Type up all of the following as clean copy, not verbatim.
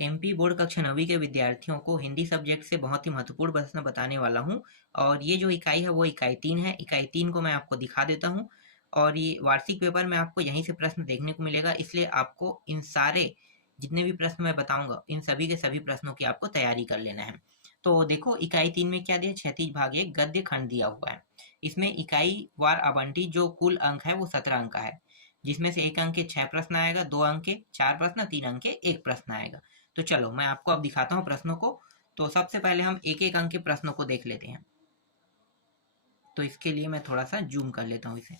MP board कक्षा 9वीं के विद्यार्थियों को हिंदी सब्जेक्ट से बहुत ही महत्वपूर्ण प्रश्न बताने वाला हूँ। और ये जो इकाई है वो इकाई 3 है। इकाई 3 को मैं आपको दिखा देता हूँ और ये वार्षिक पेपर में आपको यहीं से प्रश्न देखने को मिलेगा, इसलिए आपको इन सारे जितने भी प्रश्न मैं बताऊंगा इन सभी के सभी प्रश्नों की आपको तैयारी कर लेना है। तो देखो इकाई 3 में क्या दिया, क्षैतिज भाग एक गद्य खंड दिया हुआ है। इसमें इकाई वार आवंटित जो कुल अंक है वो 17 अंक का है, जिसमें से 1 अंक के 6 प्रश्न आएगा, 2 अंक के 4 प्रश्न, 3 अंक के 1 प्रश्न आएगा। तो चलो मैं आपको अब दिखाता हूँ प्रश्नों को। तो सबसे पहले हम एक एक अंक के प्रश्नों को देख लेते हैं। तो इसके लिए मैं थोड़ा सा जूम कर लेता हूँ इसे।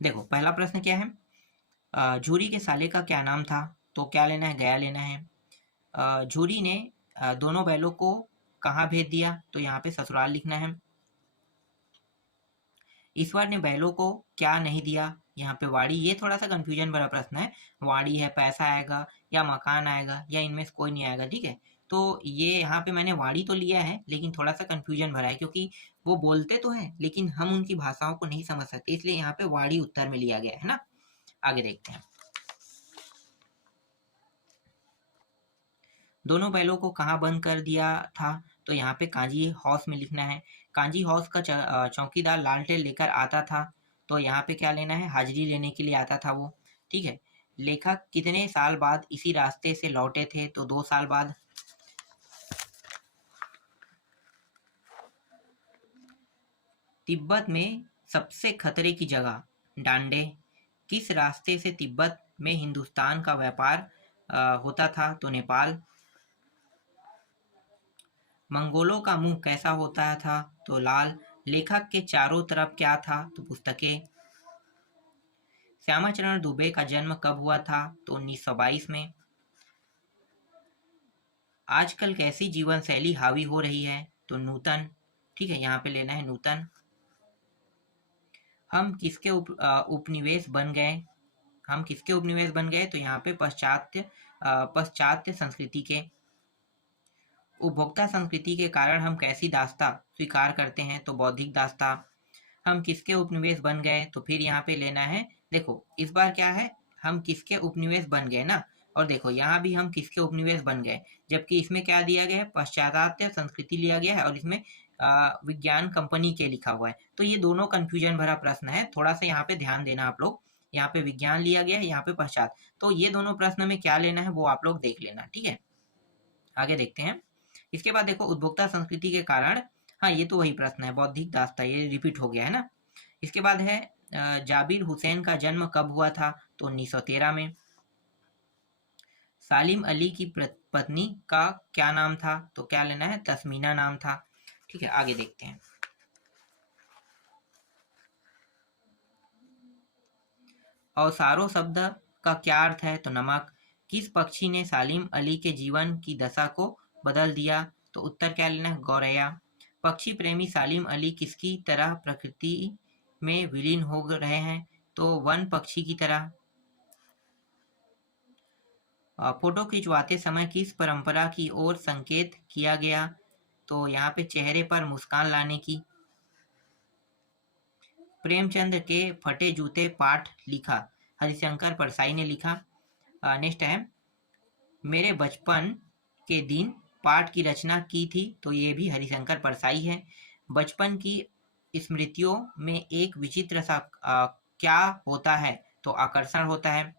देखो पहला प्रश्न क्या है, झूरी के साले का क्या नाम था? तो क्या लेना है, गया लेना है। झूरी ने दोनों बैलों को कहाँ भेज दिया? तो यहाँ पे ससुराल लिखना है। ईश्वर ने बैलों को क्या नहीं दिया? यहाँ पे वाड़ी। ये थोड़ा सा कंफ्यूजन भरा प्रश्न है। वाड़ी है, पैसा आएगा या मकान आएगा या इनमें से कोई नहीं आएगा, ठीक है। तो ये यहाँ पे मैंने वाड़ी तो लिया है लेकिन थोड़ा सा कंफ्यूजन भरा है, क्योंकि वो बोलते तो हैं लेकिन हम उनकी भाषाओं को नहीं समझ सकते, इसलिए यहाँ पे वाड़ी उत्तर में लिया गया है ना। आगे देखते हैं। दोनों बैलों को कहाँ बंद कर दिया था? तो यहाँ पे कांजी हाउस में लिखना है। कांजी हाउस का चौकीदार लालटेन लेकर आता था। तो यहाँ पे क्या लेना है, हाजिरी लेने के लिए आता था वो, ठीक है। लेखक कितने साल बाद इसी रास्ते से लौटे थे? तो 2 साल बाद। तिब्बत में सबसे खतरे की जगह डांडे। किस रास्ते से तिब्बत में हिंदुस्तान का व्यापार होता था? तो नेपाल। मंगोलों का मुंह कैसा होता था? तो लाल। लेखक के चारों तरफ क्या था? तो पुस्तकें। श्यामाचरण दुबे का जन्म कब हुआ था? तो 1922 में। आजकल कैसी जीवन शैली हावी हो रही है? तो नूतन, ठीक है, यहाँ पे लेना है नूतन। हम किसके उपनिवेश बन गए? हम किसके उपनिवेश बन गए? तो यहाँ पे पाश्चात्य संस्कृति के। उपभोक्ता संस्कृति के कारण हम कैसी दास्ता स्वीकार करते हैं? तो बौद्धिक दास्ता। हम किसके उपनिवेश बन गए? तो फिर यहाँ पे लेना है, देखो इस बार क्या है, हम किसके उपनिवेश बन गए ना। और देखो यहाँ भी हम किसके उपनिवेश बन गए, जबकि इसमें क्या दिया गया है, पाश्चात्य संस्कृति लिया गया है और इसमें विज्ञान कंपनी के लिखा हुआ है। तो ये दोनों कंफ्यूजन भरा प्रश्न है, थोड़ा सा यहाँ पे ध्यान देना आप लोग। यहाँ पे विज्ञान लिया गया है, यहाँ पे पश्चात, तो ये दोनों प्रश्न में क्या लेना है वो आप लोग देख लेना, ठीक है। आगे देखते हैं। इसके बाद देखो उपभोक्ता संस्कृति के कारण, हाँ ये तो वही प्रश्न है, बौद्धिक दास्ता, ये रिपीट हो गया है ना। इसके बाद है जाबिर हुसैन का जन्म कब हुआ था? तो 1913 में। सालिम अली की पत्नी का क्या नाम था? तो क्या लेना है, तस्मीना नाम था, ठीक है। आगे देखते हैं। औसारो शब्द का क्या अर्थ है? तो नमक। किस पक्षी ने सालिम अली के जीवन की दशा को बदल दिया? तो उत्तर क्या लेना है, गौरैया। पक्षी प्रेमी सालिम अली किसकी तरह प्रकृति में विलीन हो रहे हैं? तो वन पक्षी की तरह। फोटो खिंचवाते समय किस परंपरा की ओर संकेत किया गया? तो यहाँ पे चेहरे पर मुस्कान लाने की। प्रेमचंद के फटे जूते पाठ लिखा, हरिशंकर परसाई ने लिखा। नेक्स्ट है, मेरे बचपन के दिन पाठ की रचना की थी, तो ये भी हरिशंकर परसाई है। बचपन की स्मृतियों में एक विचित्र सा क्या होता है? तो आकर्षण होता है।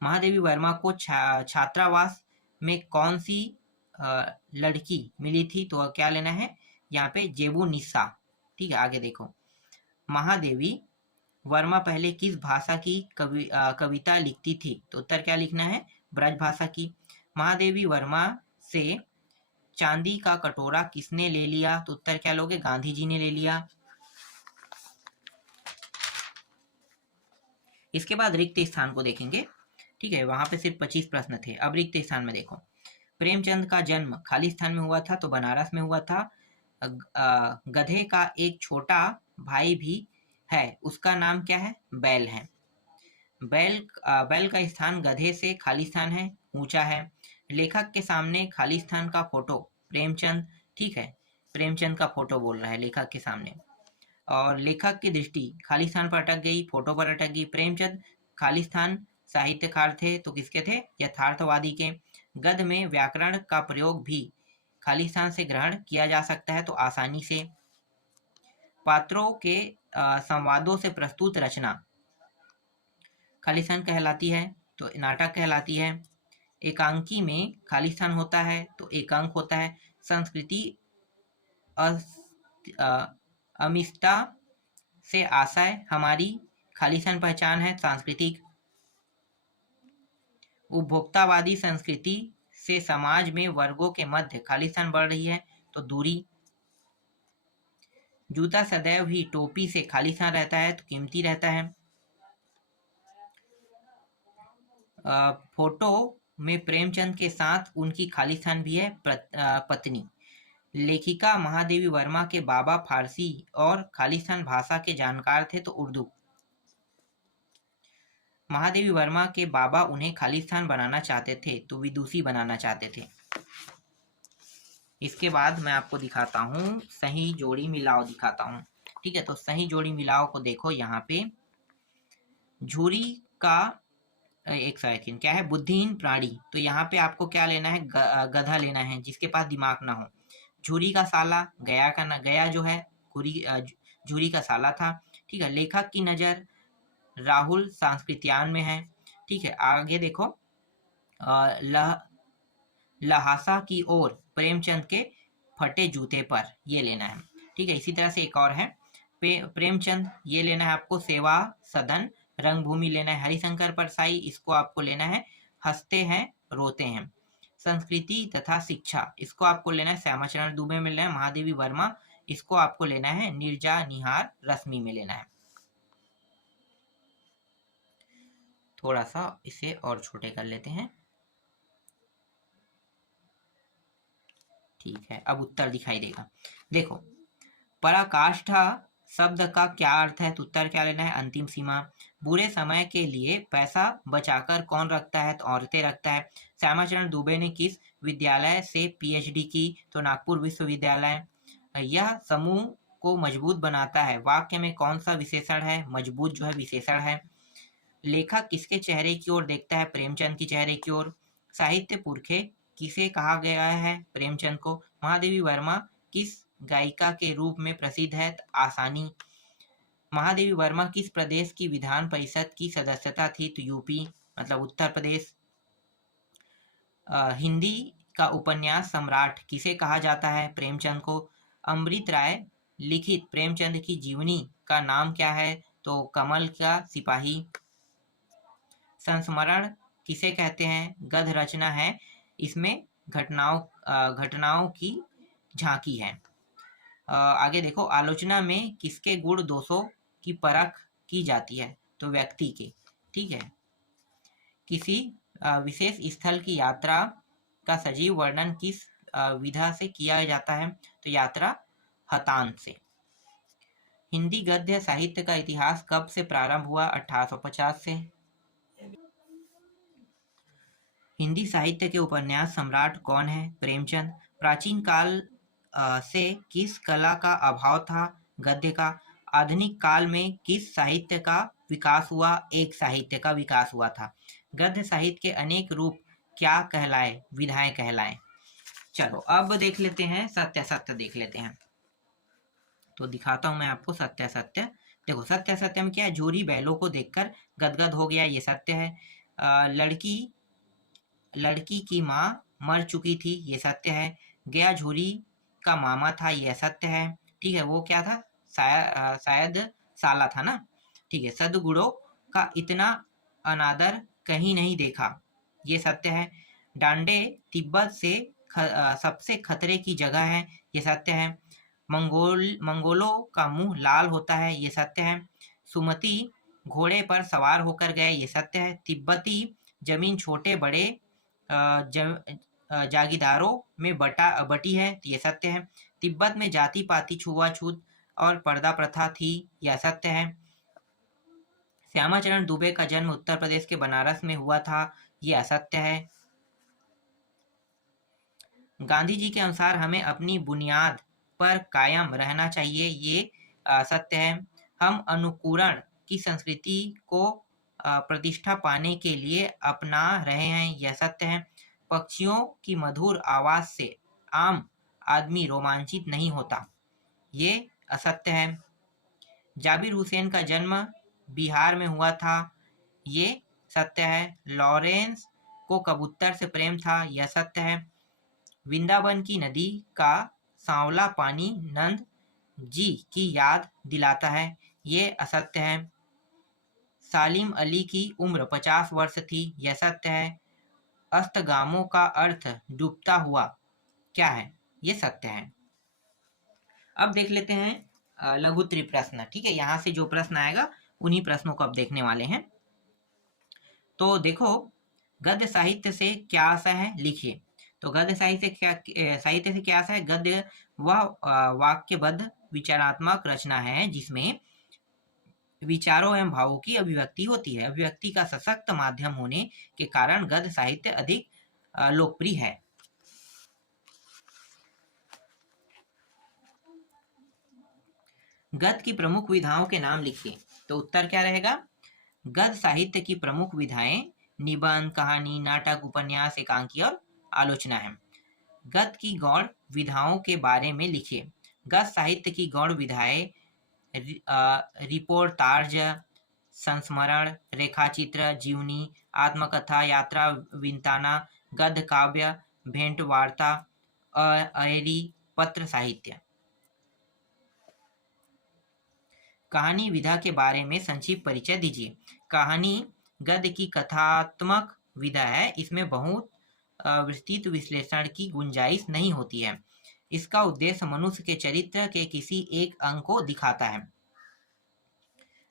महादेवी वर्मा को छात्रावास में कौन सी लड़की मिली थी? तो क्या लेना है, यहाँ पे जेबू निस्सा, ठीक है। आगे देखो, महादेवी वर्मा पहले किस भाषा की कविता लिखती थी? तो उत्तर क्या लिखना है, ब्रज भाषा की। महादेवी वर्मा से चांदी का कटोरा किसने ले लिया? तो उत्तर क्या लोगे, गांधी जी ने ले लिया। इसके बाद रिक्त स्थान को देखेंगे, ठीक है। वहां पे सिर्फ 25 प्रश्न थे। अब रिक्त स्थान में देखो, प्रेमचंद का जन्म खाली स्थान में हुआ था, तो बनारस में हुआ था। गधे का एक छोटा भाई भी है, उसका नाम क्या है? बैल है। बैल का स्थान गधे से खाली स्थान है, ऊंचा है। लेखक के सामने खाली स्थान का फोटो प्रेमचंद, ठीक है। प्रेमचंद का फोटो बोल रहा है लेखक के सामने। और लेखक की दृष्टि खाली स्थान पर अटक गई, फोटो पर अटक गई। प्रेमचंद खाली स्थान साहित्यकार थे तो किसके थे? यथार्थवादी के। गद्य में व्याकरण का प्रयोग भी खालिस्तान से ग्रहण किया जा सकता है तो आसानी से। पात्रों के संवादों से प्रस्तुत रचना खालिस्तान कहलाती है तो नाटक कहलाती है। एकांकी में खालिस्तान होता है तो एकांक होता है। संस्कृति अमिष्टा से आशय हमारी खालिस्तान पहचान है सांस्कृतिक। उपभोक्तावादी संस्कृति से समाज में वर्गों के मध्य खालिस्तान बढ़ रही है तो दूरी। जूता सदैव ही टोपी से खालिस्तान रहता है तो कीमती रहता है। फोटो में प्रेमचंद के साथ उनकी खालिस्तान भी है पत्नी। लेखिका महादेवी वर्मा के बाबा फारसी और खालिस्तान भाषा के जानकार थे तो उर्दू। महादेवी वर्मा के बाबा उन्हें खालिस्तान बनाना चाहते थे तो विदुषी बनाना चाहते थे। इसके बाद मैं आपको दिखाता हूँ सही जोड़ी मिलाओ दिखाता हूँ। ठीक है, तो सही जोड़ी मिलाओ को देखो यहाँ पे। झूरी का एक सेकंड क्या है? बुद्धिहीन प्राणी, तो यहाँ पे आपको क्या लेना है? गधा लेना है जिसके पास दिमाग ना हो। झूरी का साला, गया का ना, गया जो है झूरी का साला था। ठीक है, लेखक की नजर राहुल सांस्कृत्यान में है। ठीक है, आगे देखो लहासा की ओर प्रेमचंद के फटे जूते पर, ये लेना है। ठीक है, इसी तरह से एक और है प्रेमचंद, ये लेना है आपको सेवा सदन। रंगभूमि लेना है हरिशंकर परसाई, इसको आपको लेना है हंसते हैं रोते हैं। संस्कृति तथा शिक्षा, इसको आपको लेना है श्यामाचरण दुबे में लेना है। महादेवी वर्मा, इसको आपको लेना है नीरजा निहार रश्मि में लेना है। थोड़ा सा इसे और छोटे कर लेते हैं। ठीक है, अब उत्तर दिखाई देगा। देखो, पराकाष्ठा शब्द का क्या अर्थ है? तो उत्तर क्या लेना है? अंतिम सीमा। बुरे समय के लिए पैसा बचाकर कौन रखता है? तो औरतें रखता है। श्यामाचरण दुबे ने किस विद्यालय से पीएचडी की? तो नागपुर विश्वविद्यालय। यह समूह को मजबूत बनाता है, वाक्य में कौन सा विशेषण है? मजबूत जो है विशेषण है। लेखक किसके चेहरे की ओर देखता है? प्रेमचंद की चेहरे की ओर। साहित्य पुरखे किसे कहा गया है? प्रेमचंद को। महादेवी वर्मा किस गायिका के रूप में प्रसिद्ध है? आसानी। महादेवी वर्मा किस प्रदेश की विधान परिषद की सदस्यता थी? तो यूपी मतलब उत्तर प्रदेश। हिंदी का उपन्यास सम्राट किसे कहा जाता है? प्रेमचंद को। अमृत राय लिखित प्रेमचंद की जीवनी का नाम क्या है? तो कमल का सिपाही। संस्मरण किसे कहते हैं? गद्य रचना है, इसमें घटनाओं की झांकी है। आगे देखो, आलोचना में किसके गुण दोषों की परख की जाती है? तो व्यक्ति के। ठीक है, किसी विशेष स्थल की यात्रा का सजीव वर्णन किस विधा से किया जाता है? तो यात्रा हतान से। हिंदी गद्य साहित्य का इतिहास कब से प्रारंभ हुआ? 1850 से। हिंदी साहित्य के उपन्यास सम्राट कौन है? प्रेमचंद। प्राचीन काल से किस कला का अभाव था? गद्य का। आधुनिक काल में किस साहित्य का विकास हुआ? एक साहित्य का विकास हुआ था। गद्य साहित्य के अनेक रूप क्या कहलाए? विधाएं कहलाए। चलो अब देख लेते हैं सत्य सत्य देख लेते हैं। तो दिखाता हूं मैं आपको सत्य सत्य। देखो, सत्य सत्य में क्या है? जोरी बैलों को देखकर गदगद हो गया, ये सत्य है। लड़की की माँ मर चुकी थी, ये सत्य है। गया झूरी का मामा था, ये सत्य है। ठीक है, वो क्या था? शायद साला था ना। ठीक है, सदगुणों का इतना अनादर कहीं नहीं देखा, ये सत्य है। डांडे तिब्बत से सबसे खतरे की जगह है, ये सत्य है। मंगोलों का मुंह लाल होता है, ये सत्य है। सुमति घोड़े पर सवार होकर गए, ये सत्य है। तिब्बती जमीन छोटे बड़े जागीरदारों में बटी है, ये सत्य है। तिब्बत में जाति पाति छुआछूत और पर्दा प्रथा थी, यह सत्य है। श्यामाचरण दुबे का जन्म उत्तर प्रदेश के बनारस में हुआ था, ये असत्य है। गांधी जी के अनुसार हमें अपनी बुनियाद पर कायम रहना चाहिए, ये सत्य है। हम अनुकूरण की संस्कृति को प्रतिष्ठा पाने के लिए अपना रहे हैं, यह सत्य है। पक्षियों की मधुर आवाज से आम आदमी रोमांचित नहीं होता, ये असत्य है। जाबिर हुसैन का जन्म बिहार में हुआ था, ये सत्य है। लॉरेंस को कबूतर से प्रेम था, यह सत्य है। वृंदावन की नदी का सांवला पानी नंद जी की याद दिलाता है, ये असत्य है। सालिम अली की उम्र 50 वर्ष थी, यह सत्य है। अस्तगामों का अर्थ डूबता हुआ क्या है, ये सत्य है। अब देख लेते हैं लघुत्तरी प्रश्न। ठीक है, यहाँ से जो प्रश्न आएगा उन्हीं प्रश्नों को अब देखने वाले हैं। तो देखो, गद्य साहित्य से क्या आशा है, लिखिए। तो गद्य साहित्य से क्या आशा है? गद्य वह वाक्यबद्ध विचारात्मक रचना है जिसमें विचारों एवं भावों की अभिव्यक्ति होती है। अभिव्यक्ति का सशक्त माध्यम होने के कारण गद्य साहित्य अधिक लोकप्रिय है। गद्य की प्रमुख विधाओं के नाम लिखिए। तो उत्तर क्या रहेगा? गद्य साहित्य की प्रमुख विधाएं निबंध, कहानी, नाटक, उपन्यास, एकांकी और आलोचना है। गद्य की गौण विधाओं के बारे में लिखिए। गद्य साहित्य की गौण विधाएं रिपोर्टाज, संस्मरण, रेखाचित्र, जीवनी, आत्मकथा, यात्रा विंताना, गद्य काव्य, भेंट वार्ता, अयरी, पत्र साहित्य। कहानी विधा के बारे में संक्षिप्त परिचय दीजिए। कहानी गद्य की कथात्मक विधा है, इसमें बहुत विस्तृत विश्लेषण की गुंजाइश नहीं होती है। इसका उद्देश्य मनुष्य के चरित्र के किसी एक अंग को दिखाता है।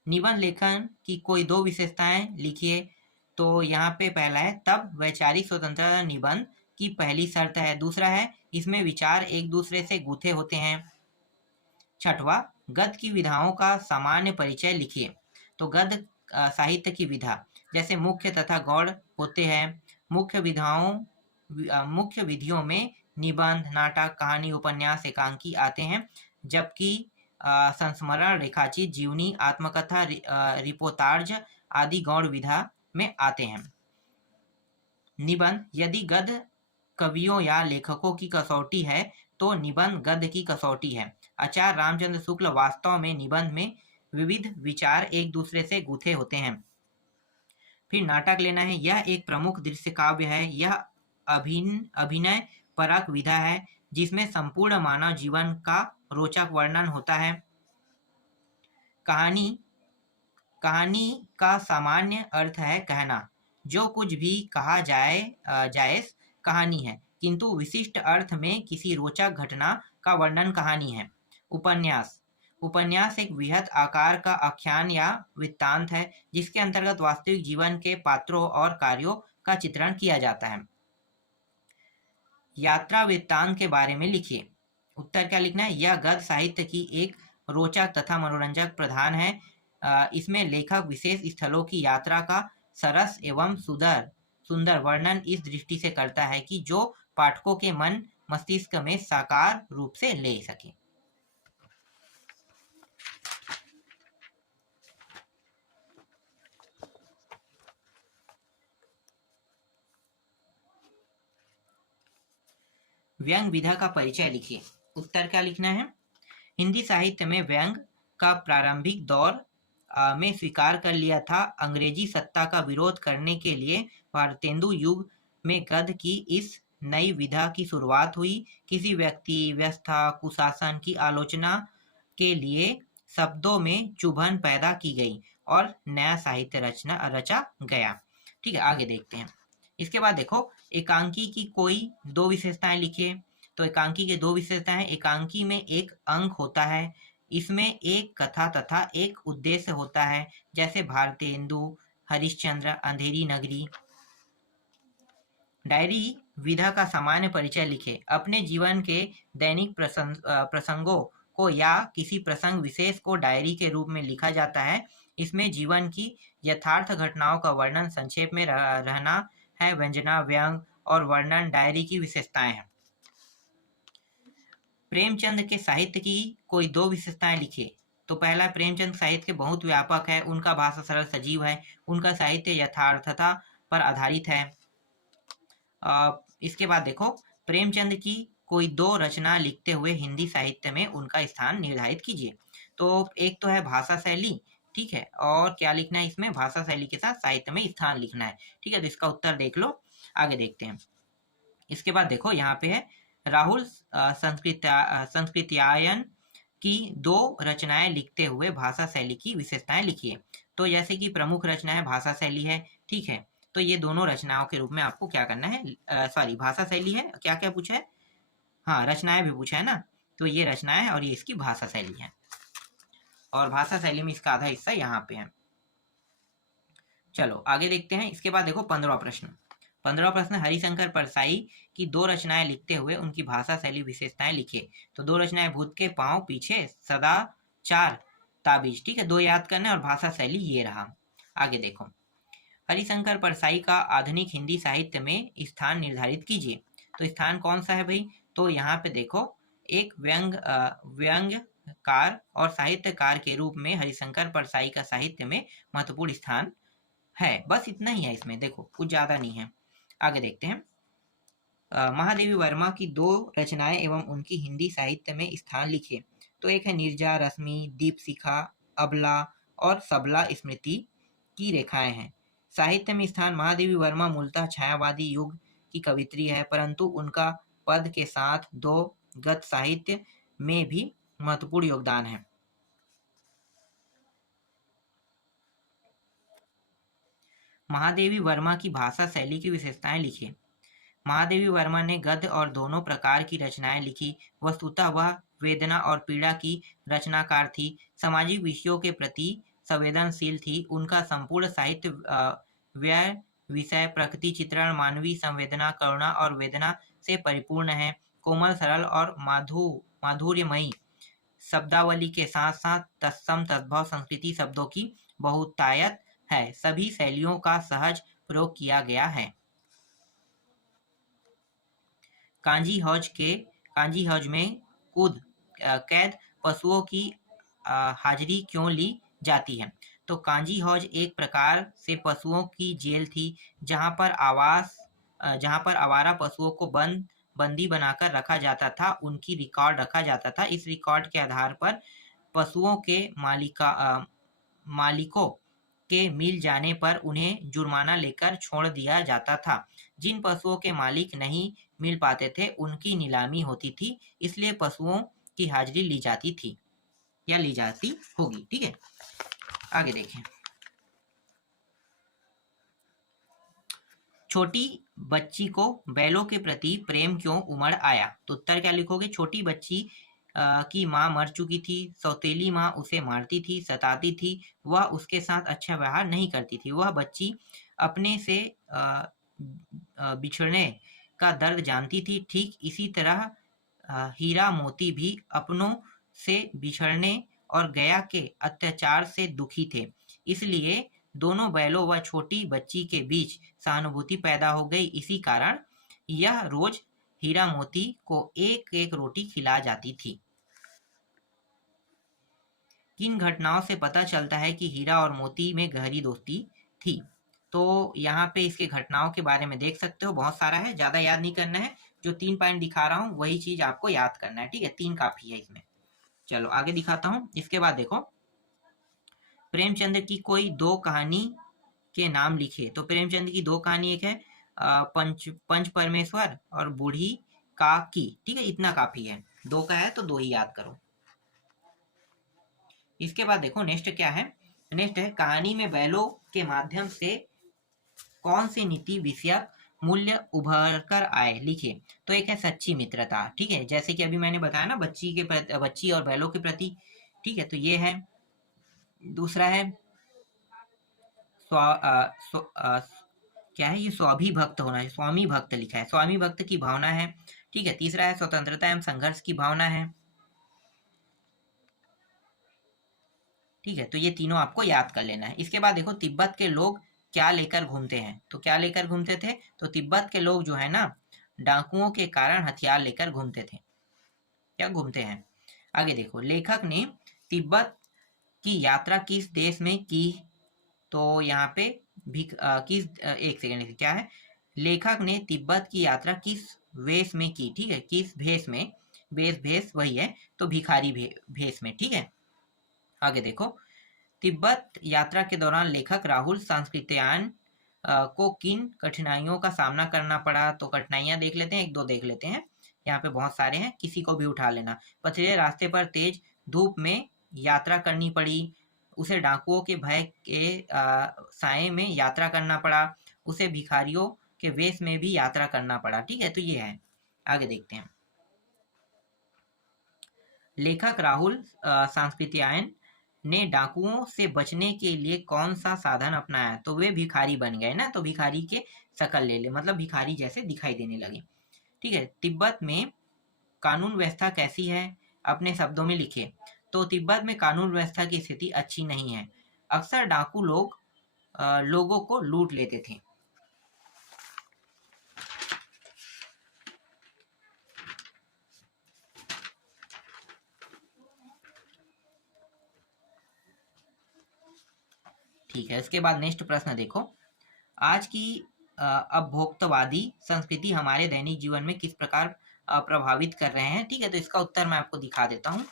निबंध लेखन की कोई दो विशेषताएं लिखिए। तो यहाँ पे पहला है, तब वैचारिक स्वतंत्रता निबंध की पहली शर्त है। दूसरा है, इसमें विचार एक दूसरे से गुथे होते हैं। छठवां, गद्य की विधाओं का सामान्य परिचय लिखिए। तो गद्य साहित्य की विधा जैसे मुख्य तथा गौड़ होते हैं। मुख्य विधियों में निबंध, नाटक, कहानी, उपन्यास, एकांकी आते हैं, जबकि संस्मरण, रेखाचित्र, जीवनी, आत्मकथा, रिपोर्टाज आदि गौड़ विधा में आते हैं। निबंध, यदि गद्य कवियों या लेखकों की कसौटी है तो निबंध गद्य की कसौटी है। आचार्य रामचंद्र शुक्ल वास्तव में निबंध में विविध विचार एक दूसरे से गुथे होते हैं। फिर नाटक लेना है, यह एक प्रमुख दृश्य काव्य है। यह अभिनय परक विधा है जिसमें संपूर्ण मानव जीवन का रोचक वर्णन होता है। कहानी का सामान्य अर्थ है कहना। जो कुछ भी कहा जायज कहानी है, किंतु विशिष्ट अर्थ में किसी रोचक घटना का वर्णन कहानी है। उपन्यास एक वृहत आकार का आख्यान या वृत्तांत है जिसके अंतर्गत वास्तविक जीवन के पात्रों और कार्यों का चित्रण किया जाता है। यात्रा वृत्तांत के बारे में लिखिए। उत्तर क्या लिखना है? यह गद्य साहित्य की एक रोचक तथा मनोरंजक प्रधान है। इसमें लेखक विशेष स्थलों की यात्रा का सरस एवं सुंदर वर्णन इस दृष्टि से करता है कि जो पाठकों के मन मस्तिष्क में साकार रूप से ले सके। व्यंग विधा का परिचय लिखिए। उत्तर क्या लिखना है? हिंदी साहित्य में व्यंग का प्रारंभिक दौर में स्वीकार कर लिया था। अंग्रेजी सत्ता का विरोध करने के लिए भारतेंदु युग में गद्य की इस नई विधा की शुरुआत हुई। किसी व्यक्ति, व्यवस्था, कुशासन की आलोचना के लिए शब्दों में चुभन पैदा की गई और नया साहित्य रचा गया। ठीक है, आगे देखते हैं। इसके बाद देखो, एकांकी की कोई दो विशेषताएं लिखिए। तो एकांकी के दो विशेषताएं, एकांकी में एक अंक होता है, इसमें एक कथा तथा एक उद्देश्य होता है, जैसे भारतेंदु, हरिश्चंद्र, अंधेरी नगरी। डायरी विधा का सामान्य परिचय लिखे। अपने जीवन के दैनिक प्रसंगों को या किसी प्रसंग विशेष को डायरी के रूप में लिखा जाता है। इसमें जीवन की यथार्थ घटनाओं का वर्णन संक्षेप में रहना है। व्यंजना, व्यंग और वर्णन डायरी की विशेषताएं हैं। प्रेमचंद के साहित्य की कोई दो विशेषताएं लिखिए। तो पहला, प्रेमचंद साहित्य बहुत व्यापक है, उनका भाषा सरल सजीव है, उनका साहित्य यथार्थता पर आधारित है। इसके बाद देखो, प्रेमचंद की कोई दो रचना लिखते हुए हिंदी साहित्य में उनका स्थान निर्धारित कीजिए। तो एक तो है भाषा शैली, ठीक है, और क्या लिखना है इसमें, भाषा शैली के साथ साहित्य में स्थान लिखना है, ठीक है। तो इसका उत्तर देख लो, आगे देखते हैं। इसके बाद देखो यहाँ पे है, राहुल संस्कृत्यायन की दो रचनाएं लिखते हुए भाषा शैली की विशेषताएं लिखिए। तो जैसे कि प्रमुख रचना है भाषा शैली है, ठीक है, तो ये दोनों रचनाओं के रूप में आपको क्या करना है, सॉरी भाषा शैली है, क्या क्या पूछा है, हाँ रचनाएं भी पूछा है ना, तो ये रचनाएं है और ये इसकी भाषा शैली है, और भाषा शैली में इसका आधा हिस्सा यहाँ पे है। चलो आगे देखते हैं। इसके बाद देखो 15वां प्रश्न। 15वां प्रश्न, हरिशंकर परसाई की दो रचनाएं लिखते हुए उनकी भाषा शैली विशेषताएं लिखिए। तो दो रचनाएं, भूत के पांव पीछे, सदाचार, ताबीज, ठीक है, दो याद करना और भाषा शैली ये रहा। आगे देखो, हरिशंकर परसाई का आधुनिक हिंदी साहित्य में स्थान निर्धारित कीजिए। तो स्थान कौन सा है भाई, तो यहाँ पे देखो, एक व्यंग्यकार और साहित्यकार के रूप में हरिशंकर परसाई का साहित्य में महत्वपूर्ण स्थान है। बस इतना ही है इसमें, देखो कुछ ज्यादा नहीं है। आगे देखते हैं। महादेवी वर्मा की दो रचनाएं एवं उनकी हिंदी साहित्य में स्थान लिखिए। तो एक है नीरजा रश्मि, दीपशिखा, अबला और सबला स्मृति की रेखाएं हैं। साहित्य में स्थान, महादेवी वर्मा मूलतः छायावादी युग की कवित्री है, परंतु उनका पद के साथ दो गत साहित्य में भी महत्वपूर्ण योगदान है। महादेवी वर्मा की भाषा शैली की विशेषताएं लिखिए। महादेवी वर्मा ने गद्य और दोनों प्रकार की रचनाएं लिखी। वस्तुतः वह वेदना और पीड़ा की रचनाकार थी, सामाजिक विषयों के प्रति संवेदनशील थी। उनका संपूर्ण साहित्य व्यय, विषय, प्रकृति चित्रण, मानवीय संवेदना, करुणा और वेदना से परिपूर्ण है। कोमल, सरल और माधुर्यमयी शब्दावली के साथ साथ तत्सम तद्भव संस्कृति शब्दों की बहुतायत है। सभी शैलियों का सहज प्रयोग किया गया है। कांजी हौज में कैद पशुओं की हाजिरी क्यों ली जाती है। तो कांजी हौज एक प्रकार से पशुओं की जेल थी, जहां पर आवारा पशुओं को बंदी बनाकर रखा जाता था, उनकी रिकॉर्ड रखा जाता था। इस रिकॉर्ड के आधार पर पशुओं के मालिकों के मिल जाने पर उन्हें जुर्माना लेकर छोड़ दिया जाता था। जिन पशुओं के मालिक नहीं मिल पाते थे उनकी नीलामी होती थी, इसलिए पशुओं की हाजिरी ली जाती थी या ली जाती होगी, ठीक है। आगे देखें। छोटी बच्ची को बैलों के प्रति प्रेम क्यों उमड़ आया। तो उत्तर क्या लिखोगे, छोटी बच्ची की माँ मर चुकी थी, सौतेली माँ उसे मारती थी, सताती थी, वह उसके साथ अच्छा व्यवहार नहीं करती थी। वह बच्ची अपने से बिछड़ने का दर्द जानती थी। ठीक इसी तरह हीरा मोती भी अपनों से बिछड़ने और गया के अत्याचार से दुखी थे, इसलिए दोनों बैलों व छोटी बच्ची के बीच सहानुभूति पैदा हो गई। इसी कारण यह रोज हीरा मोती को एक एक रोटी खिला जाती थी। किन घटनाओं से पता चलता है कि हीरा और मोती में गहरी दोस्ती थी। तो यहाँ पे इसके घटनाओं के बारे में देख सकते हो, बहुत सारा है, ज्यादा याद नहीं करना है। जो 3 पॉइंट दिखा रहा हूँ वही चीज आपको याद करना है, ठीक है, 3 काफी है इसमें। चलो आगे दिखाता हूँ। इसके बाद देखो, प्रेमचंद की कोई दो कहानी के नाम लिखिए। तो प्रेमचंद की दो कहानी, एक है पंच परमेश्वर और बूढ़ी का की, ठीक है, इतना काफी है, 2 का है तो 2 ही याद करो। इसके बाद देखो नेक्स्ट क्या है, नेक्स्ट है कहानी में बैलों के माध्यम से कौन सी नीति विषयक मूल्य उभर कर आए, लिखिए। तो एक है सच्ची मित्रता, ठीक है, जैसे कि अभी मैंने बताया ना बच्ची और बैलों के प्रति, ठीक है, तो ये है। दूसरा है क्या है ये, स्वाभिभक्त होना है, स्वामी भक्त लिखा है, स्वामी भक्त की भावना है, ठीक है। तीसरा है स्वतंत्रता एवं संघर्ष की भावना है, ठीक है, तो ये तीनों आपको याद कर लेना है। इसके बाद देखो, तिब्बत के लोग क्या लेकर घूमते हैं। तो क्या लेकर घूमते थे, तो तिब्बत के लोग जो है ना, डाकुओं के कारण हथियार लेकर घूमते थे, क्या घूमते हैं। आगे देखो, लेखक ने तिब्बत की यात्रा किस देश में की? तो यहाँ पे एक सेकेंड, क्या है, लेखक ने तिब्बत की यात्रा किस वेश में की? ठीक है, किस भेष में, भेष वही है, तो भिखारी भेष में। ठीक है, आगे देखो, तिब्बत यात्रा के दौरान लेखक राहुल सांस्कृत्यायन को किन कठिनाइयों का सामना करना पड़ा? तो कठिनाइयां देख लेते हैं, एक दो देख लेते हैं, यहाँ पे बहुत सारे हैं, किसी को भी उठा लेना। पथरीले रास्ते पर तेज धूप में यात्रा करनी पड़ी, उसे डाकुओं के भय के साए में यात्रा करना पड़ा, उसे भिखारियों के वेश में भी यात्रा करना पड़ा। ठीक है, तो ये है। आगे देखते हैं, लेखक राहुल सांस्कृत्यायन ने डाकुओं से बचने के लिए कौन सा साधन अपनाया? तो वे भिखारी बन गए ना, तो भिखारी के शकल ले ले, मतलब भिखारी जैसे दिखाई देने लगे। ठीक है, तिब्बत में कानून व्यवस्था कैसी है? अपने शब्दों में लिखिए। तो तिब्बत में कानून व्यवस्था की स्थिति अच्छी नहीं है, अक्सर डाकू लोगों को लूट लेते थे। ठीक है, इसके बाद नेक्स्ट प्रश्न देखो, आज की उपभोक्तावादी संस्कृति हमारे दैनिक जीवन में किस प्रकार प्रभावित कर रहे हैं? ठीक है, तो इसका उत्तर मैं आपको दिखा देता हूँ।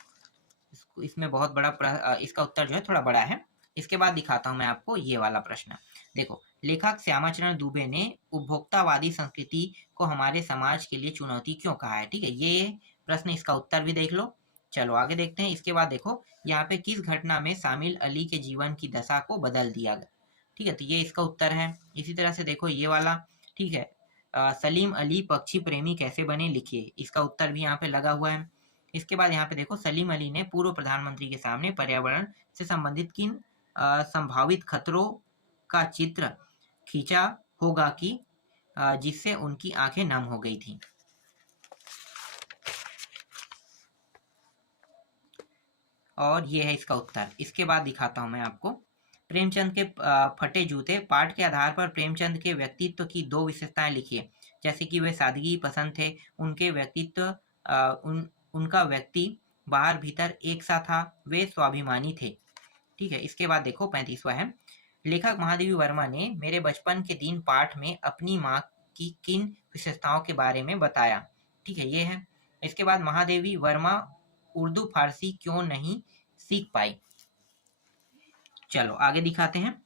इसमें बहुत बड़ा इसका उत्तर जो है थोड़ा बड़ा है। इसके बाद दिखाता हूँ मैं आपको ये वाला प्रश्न। देखो, लेखक श्यामाचरण दुबे ने उपभोक्तावादी संस्कृति को हमारे समाज के लिए चुनौती क्यों कहा है? ठीक है, ये प्रश्न, इसका उत्तर भी देख लो। चलो आगे देखते हैं। इसके बाद देखो, यहाँ पे किस घटना में शामिल अली के जीवन की दशा को बदल दिया गया? ठीक है, तो ये इसका उत्तर है। इसी तरह से देखो ये वाला, ठीक है, सलीम अली पक्षी प्रेमी कैसे बने? लिखिए, इसका उत्तर भी यहाँ पे लगा हुआ है। इसके बाद यहाँ पे देखो, सलीम अली ने पूर्व प्रधानमंत्री के सामने पर्यावरण से संबंधित किन संभावित खतरों का चित्र खींचा होगा कि जिससे उनकी आंखें नम हो गई थी? और ये है इसका उत्तर। इसके बाद दिखाता हूं मैं आपको, प्रेमचंद के फटे जूते पाठ के आधार पर प्रेमचंद के व्यक्तित्व की दो विशेषताएं लिखिए। जैसे कि वे सादगी पसंद थे, उनके व्यक्तित्व उनका व्यक्ति बाहर भीतर एक सा था, वे स्वाभिमानी थे। ठीक है, इसके बाद देखो 35वां है, लेखक महादेवी वर्मा ने मेरे बचपन के दिन पाठ में अपनी माँ की किन विशेषताओं के बारे में बताया? ठीक है, ये है। इसके बाद महादेवी वर्मा उर्दू फारसी क्यों नहीं सीख पाई? चलो आगे दिखाते हैं।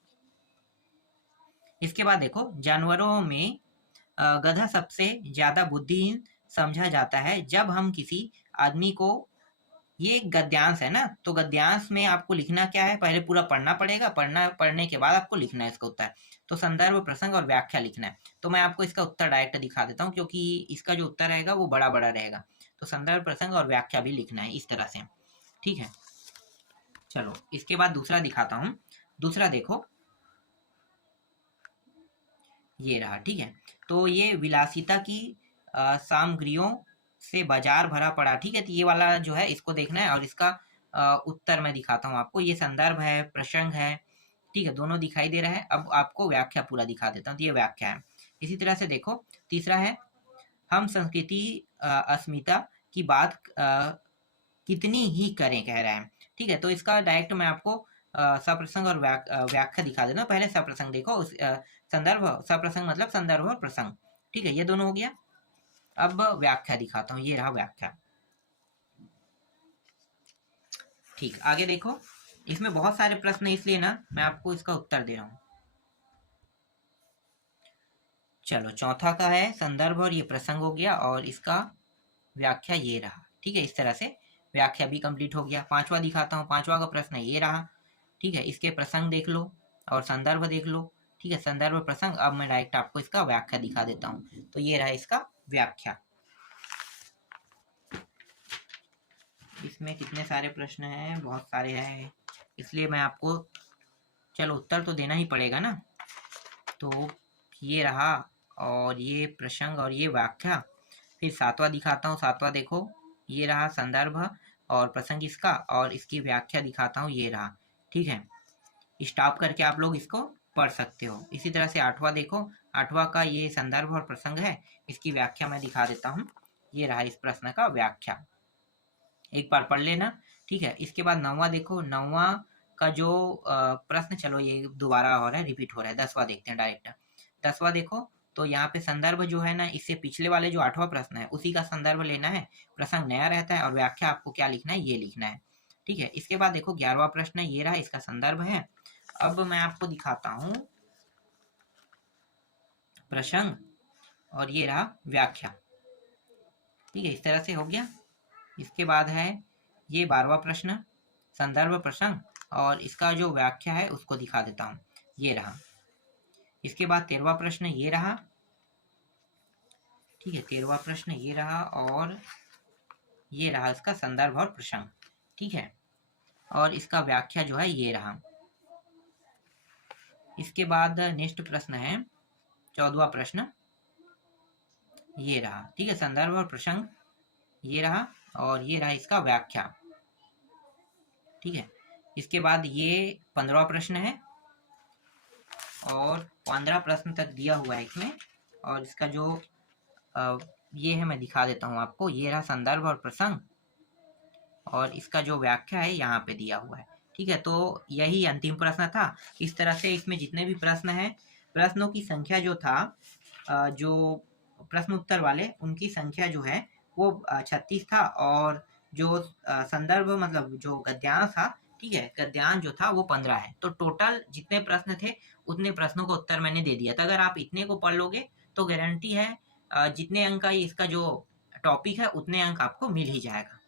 इसके बाद देखो, जानवरों में गधा सबसे ज्यादा बुद्धिहीन समझा जाता है। जब हम किसी आदमी को, ये गद्यांश है ना, तो गद्यांश में आपको लिखना क्या है? पहले पूरा पढ़ना पड़ेगा, पढ़ने के बाद आपको लिखना है इसका उत्तर। तो संदर्भ, प्रसंग और व्याख्या लिखना है। तो मैं आपको इसका उत्तर डायरेक्ट दिखा देता हूँ, क्योंकि इसका जो उत्तर रहेगा वो बड़ा बड़ा रहेगा। तो संदर्भ, प्रसंग और व्याख्या भी लिखना है इस तरह से। ठीक है, चलो इसके बाद दूसरा दिखाता हूँ। दूसरा देखो, ये रहा। ठीक है, तो ये विलासिता की सामग्रियों से बाजार भरा पड़ा। ठीक है, तो ये वाला जो है इसको देखना है, और इसका उत्तर मैं दिखाता हूँ आपको। ये संदर्भ है, प्रसंग है, ठीक है, दोनों दिखाई दे रहा है। अब आपको व्याख्या पूरा दिखा देता हूँ, तो ये व्याख्या है। इसी तरह से देखो, तीसरा है, हम संस्कृति अस्मिता की बात कितनी ही करें, कह रहा है। ठीक है, तो इसका डायरेक्ट मैं आपको सप्रसंग और व्याख्या दिखा देता हूँ। पहले सप्रसंग देखो, संदर्भ, सप्रसंग मतलब संदर्भ और प्रसंग। ठीक है, ये दोनों हो गया। अब व्याख्या दिखाता हूँ, ये रहा व्याख्या। ठीक, आगे देखो, इसमें बहुत सारे प्रश्न है, इसलिए ना मैं आपको इसका उत्तर दे रहा हूँ। चलो, चौथा का है संदर्भ और ये प्रसंग हो गया, और इसका व्याख्या ये रहा। ठीक है, इस तरह से व्याख्या भी कंप्लीट हो गया। पांचवा दिखाता हूँ, पांचवा का प्रश्न ये रहा। ठीक है, इसके प्रसंग देख लो और संदर्भ देख लो। ठीक है, संदर्भ, प्रसंग। अब मैं डायरेक्ट आपको इसका व्याख्या दिखा देता हूँ। तो ये रहा इसका व्याख्या। इसमें कितने सारे प्रश्न हैं? बहुत सारे हैं, इसलिए मैं आपको, चलो उत्तर तो देना ही पड़ेगा ना। तो ये रहा, और ये प्रसंग और ये व्याख्या। फिर सातवां दिखाता हूँ। सातवां देखो, ये रहा संदर्भ और प्रसंग इसका, और इसकी व्याख्या दिखाता हूँ, ये रहा। ठीक है, स्टॉप करके आप लोग इसको पढ़ सकते हो। इसी तरह से आठवां देखो, आठवां का ये संदर्भ और प्रसंग है, इसकी व्याख्या मैं दिखा देता हूँ। ये रहा इस प्रश्न का व्याख्या, एक बार पढ़ लेना। ठीक है, इसके बाद नौवां देखो, नौवां का जो प्रश्न, चलो ये दोबारा हो रहा है, रिपीट हो रहा है, 10वां देखते हैं डायरेक्ट। 10वां देखो, तो यहाँ पे संदर्भ जो है ना, इससे पिछले वाले जो 8वां प्रश्न है उसी का संदर्भ लेना है, प्रसंग नया रहता है और व्याख्या आपको क्या लिखना है, ये लिखना है। ठीक है, इसके बाद देखो 11वां प्रश्न है, ये रहा, इसका संदर्भ है। अब मैं आपको दिखाता हूँ प्रसंग और ये रहा व्याख्या। ठीक है, इस तरह से हो गया। इसके बाद है ये 12वां प्रश्न, संदर्भ प्रसंग और इसका जो व्याख्या है उसको दिखा देता हूँ, ये रहा। इसके बाद 13वां प्रश्न ये रहा। ठीक है, 13वां प्रश्न ये रहा और ये रहा इसका संदर्भ और प्रसंग। ठीक है, और इसका व्याख्या जो है ये रहा। इसके बाद नेक्स्ट प्रश्न है 14वां प्रश्न, ये रहा। ठीक है, संदर्भ और प्रसंग ये रहा और ये रहा इसका व्याख्या। ठीक है, इसके बाद ये 15वां प्रश्न है और 15 प्रश्न तक दिया हुआ है इसमें, और इसका जो ये है मैं दिखा देता हूँ आपको, ये रहा संदर्भ और प्रसंग और इसका जो व्याख्या है यहाँ पे दिया हुआ है। ठीक है, तो यही अंतिम प्रश्न था। इस तरह से इसमें जितने भी प्रश्न हैं, प्रश्नों की संख्या जो था, जो प्रश्न उत्तर वाले उनकी संख्या जो है वो 36 था, और जो संदर्भ मतलब जो गद्यांश था, ठीक है, गद्यांश जो था वो 15 है। तो टोटल जितने प्रश्न थे उतने प्रश्नों का उत्तर मैंने दे दिया था। अगर आप इतने को पढ़ लोगे तो गारंटी है जितने अंक का इसका जो टॉपिक है उतने अंक आपको मिल ही जाएगा।